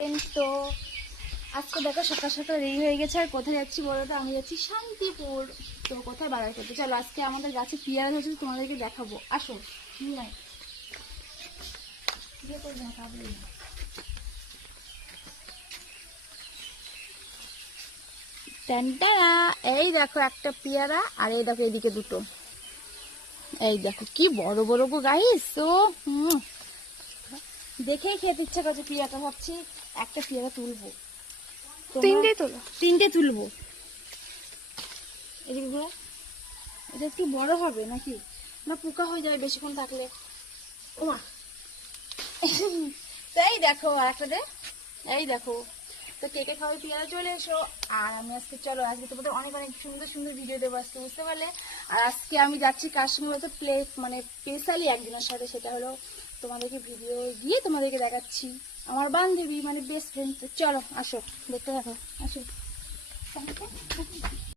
তো আজকে দেখো সকাল সকাল রেডি হয়ে গেছে। আর কোথায় যাচ্ছি বলো তো? আমি যাচ্ছি শান্তিপুর। তো কোথায় বাজার করতে, চলো আজকে আমাদের গাছে পেয়ারা হচ্ছে, তোমাদেরকে দেখাবো। আসো নিয়ে আয়। ট্যান্টারা, এই দেখো একটা পেয়ারা, আর এই দেখো এদিকে দুটো। এই দেখো কি বড় বড় গো গাইস। তো দেখেই খেতে ইচ্ছা করছে পেয়ারাটা, ভাবছি একটা পেয়ারা তুলবো। তিনটে তুলবো। এদিকে ঘোরা, এটা একটু বড় হবে নাকি না পোকা হয়ে যাবে বেশিক্ষণ থাকলে? ওমা, তাই দেখো আর একটা দে। এই দেখো, তো কেকে খাওয়াই পেয়ারা চলে এসো। আর আমি আজকে, চলো আজকে তোমাদের অনেক অনেক সুন্দর সুন্দর ভিডিও দেবো আজকে, বুঝতে পারলে? আর আজকে আমি যাচ্ছি কার সঙ্গে বলতে, মানে স্পেশালি একজনের সাথে। সেটা হলো তোমাদেরকে ভিডিও দিয়ে তোমাদেরকে দেখাচ্ছি, আমার বান্ধবী মানে বেস্ট ফ্রেন্ড। চলো আসো, দেখতে দেখো, আসো।